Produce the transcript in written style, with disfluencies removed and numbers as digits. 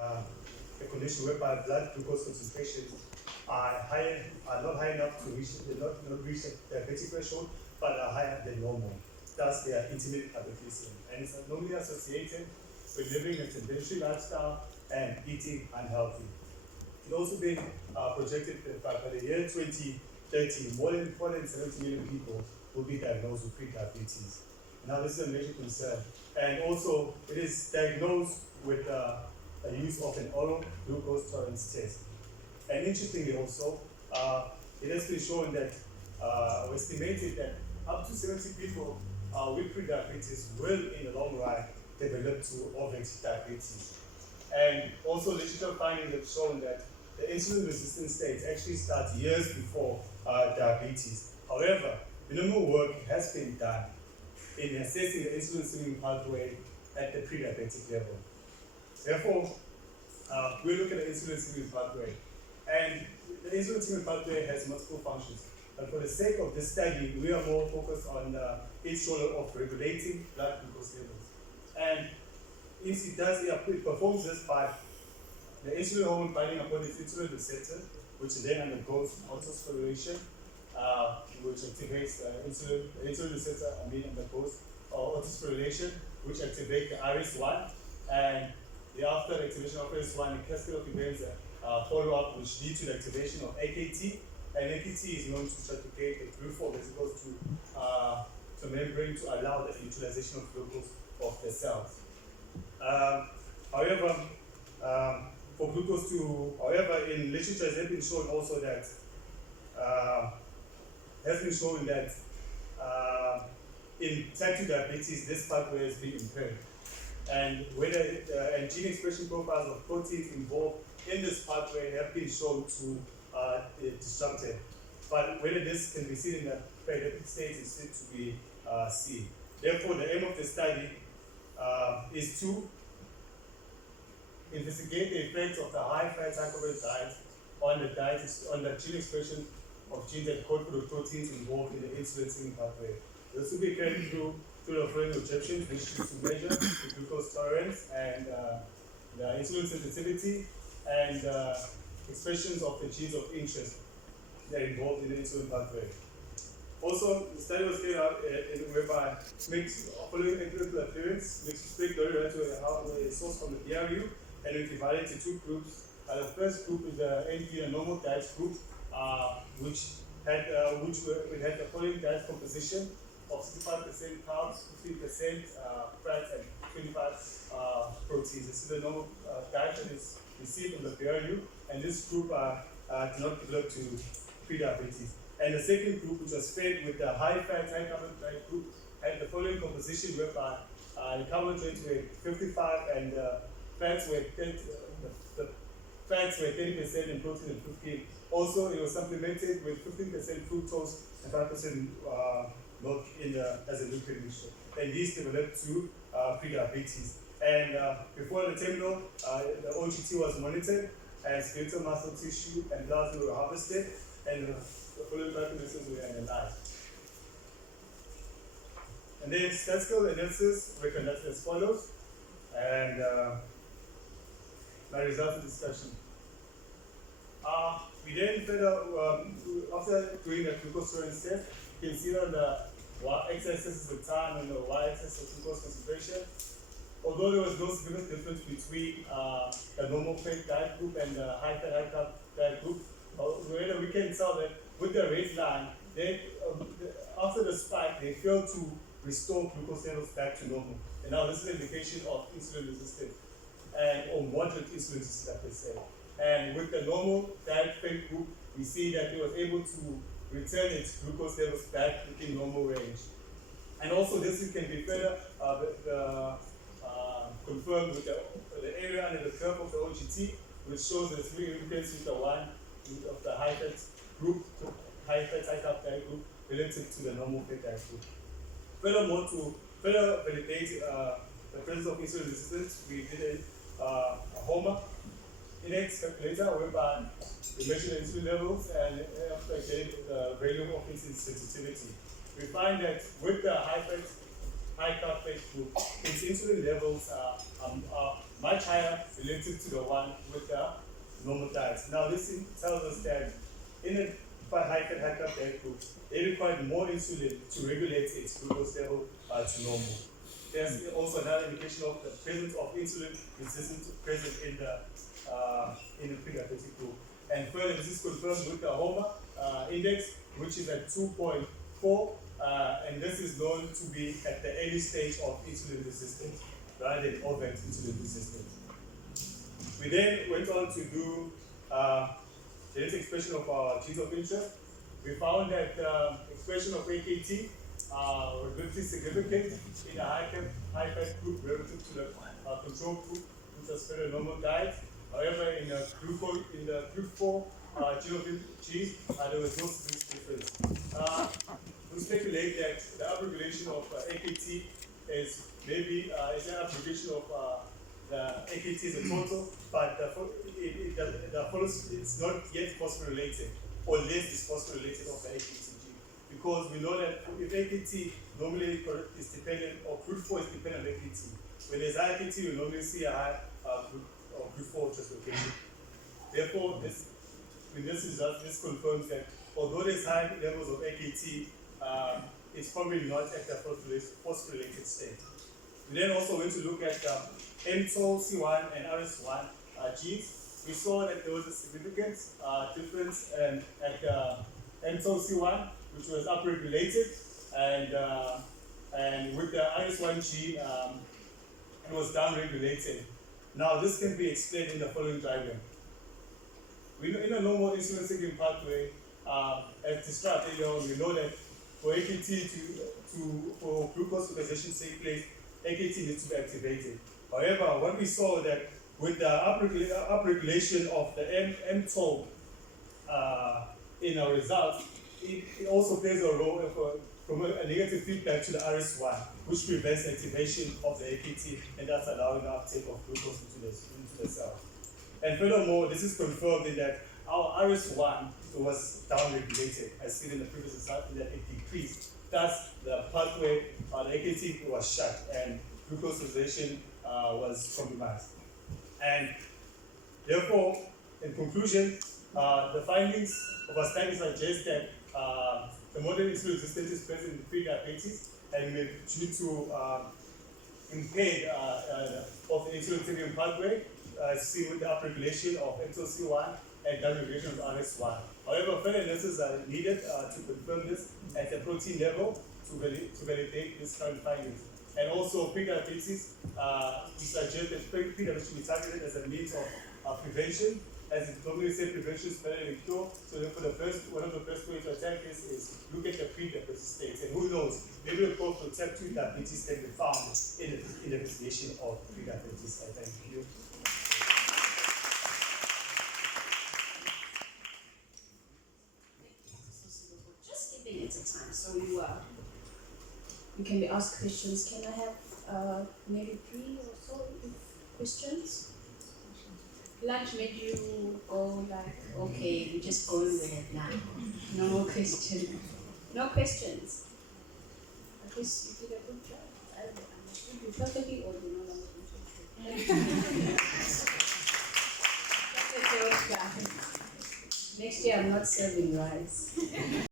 a condition whereby blood glucose concentrations are not high enough to reach, not reach the diabetic threshold, but are higher than normal. Thus, they are intermittent hyperglycemia, and it's normally associated with living a sedentary lifestyle and eating unhealthy. It's also been projected that by the year 2030, more than 470 million people will be diagnosed with prediabetes. Now, this is a major concern, and also it is diagnosed with the use of an oral glucose tolerance test. And interestingly, also, it has been shown that or estimated that up to 70 people with prediabetes will, in the long run, develop to overt diabetes. And also, literature findings have shown that the insulin-resistant states actually start years before diabetes. However, minimal work has been done in assessing the insulin-signaling pathway at the pre-diabetic level. Therefore, we look at the insulin-signaling pathway, and the insulin-signaling pathway has multiple functions. But for the sake of this study, we are more focused on its role of regulating blood glucose levels. And it performs this by the insulin hormone binding upon its insulin receptor, which then undergoes autophosphorylation, which activates the insulin receptor, undergoes autophosphorylation, which activates the RS1, and after the activation of RS1, a cascade of events follow up, which lead to the activation of AKT, and AKT is known to certificate the glucose as opposed to membrane to allow the utilization of glucose of the cells. However, in literature, it has been shown also that in type 2 diabetes, this pathway has been impaired. And and gene expression profiles of proteins involved in this pathway have been shown to be disrupted. But whether this can be seen in the pre-diabetic state is still to be seen. Therefore, the aim of the study is to investigate the effects of the high-fat, high-carbohydrate diet on the gene expression of genes that code for the proteins involved in the insulin-signaling pathway. This will be carried through the following objectives, which is to measure the glucose tolerance and the insulin sensitivity and expressions of the genes of interest that are involved in the insulin pathway. Also, the study was carried out whereby following equilibrium appearance, mixed split derivative to a source from the DRU, and we divided into two groups. The first group is the NP, a normal diet group, which had the following diet composition of 65% carbs, 15% fat, and 25 proteins. This is the normal diet that is received from the DRU, and this group did not develop to prediabetes. And the second group, which was fed with the high-fat, high-carbohydrate group, had the following composition whereby the carbohydrates were 55 and fats were 30% and protein and 15. Also, it was supplemented with 15% fructose and 5% milk as a nutrient mixture. And these developed to prediabetes. And before the terminal, the OGT was monitored, and skeletal muscle tissue and plasma were harvested, and the following mechanisms were analyzed. And then statistical analysis were conducted as follows, and my results of discussion. We then further, after doing the glucose tolerance test, you can see on the x-axis is the time and the y-axis is glucose concentration. Although there was no significant difference between the normal fat diet group and the high-fat, high-carb diet group, we can tell that with the red line, after the spike, they failed to restore glucose levels back to normal. And now this is an indication of insulin resistance or moderate insulin resistance, per se. And with the normal diet fat group, we see that it was able to return its glucose levels back within normal range. And also this can be further confirmed with the area under the curve of the OGT, which shows the three impedance with the one of the high-fat group, high-fat, high-carb diet group, relative to the normal fat diet group. Furthermore, to further validate the presence of insulin resistance, we did a HOMA index calculator whereby we measure the insulin levels and after getting the value of insulin sensitivity. We find that with the high-fat, high-carb fat group, its insulin levels are much higher relative to the one with the normal diet. Now this tells us that in a high fat, high carb diet group, they require more insulin to regulate its glucose level to normal. There's also another indication of the presence of insulin resistance present in the pre-diabetic group. And further, this is confirmed with the HOMA index, which is at 2.4, and this is known to be at the early stage of insulin resistance rather than overt insulin resistance. We then went on to do genetic expression of our genes of interest. We found that expression of AKT was relatively significant in a high fat group relative to the control group, which was fed a normal diet. However, in the GLUT4 gene, there was no significant difference. We speculate that the upregulation of AKT is maybe is an upregulation of the AKT as a total, but it's not yet phosphorylated or less is phosphorylated of the AKT gene. Because we know that if AKT normally is dependent, or GLUT4 is dependent on AKT, when there's high AKT, we normally see a high GLUT4 translocation. Therefore, this result confirms that although there's high levels of AKT, it's probably not at the phosphorylated state. We then also went to look at mTOR C1 and RS1 genes. We saw that there was a significant difference at mTOR C1, which was upregulated, and with the RS1 gene, it was downregulated. Now, this can be explained in the following diagram. We know in a normal insulin signaling pathway, as described earlier on, we know that for AKT for glucose utilization to take place, AKT needs to be activated. However, what we saw that with the upregulation of the mTOR in our results, it also plays a role from a negative feedback to the RS1, which prevents activation of the AKT and thus allowing the uptake of glucose into the cell. And furthermore, this is confirmed in that our RS1 was downregulated, as seen in the previous result, in that it decreased. Thus, the pathway, the AKT was shut, and glucose utilization was compromised. And therefore, in conclusion, the findings of our study suggest that the modern insulin resistance is present in pre-diabetes and may be due to impaired of the insulin signaling pathway, seen with the upregulation of mTOR C1 and downregulation of RS1. However, further analysis are needed to confirm this at the protein level to validate this current findings. And also, pre-diabetes, we suggest that pre-diabetes should be targeted as a means of prevention. As it normally says, prevention is better than cure. So therefore, one of the first ways to attack this is look at the pre-diabetes states. And who knows, maybe a cause for type 2 diabetes can be found in the investigation of pre-diabetes. I thank you. Just giving it a time, so you can be asked questions. Can I have maybe 3 or so questions? Lunch made you go like, okay, we're just going with it now. No more questions. No questions. At least you did a good job. I understood you perfectly, or you no longer interested. Next year I'm not serving rice.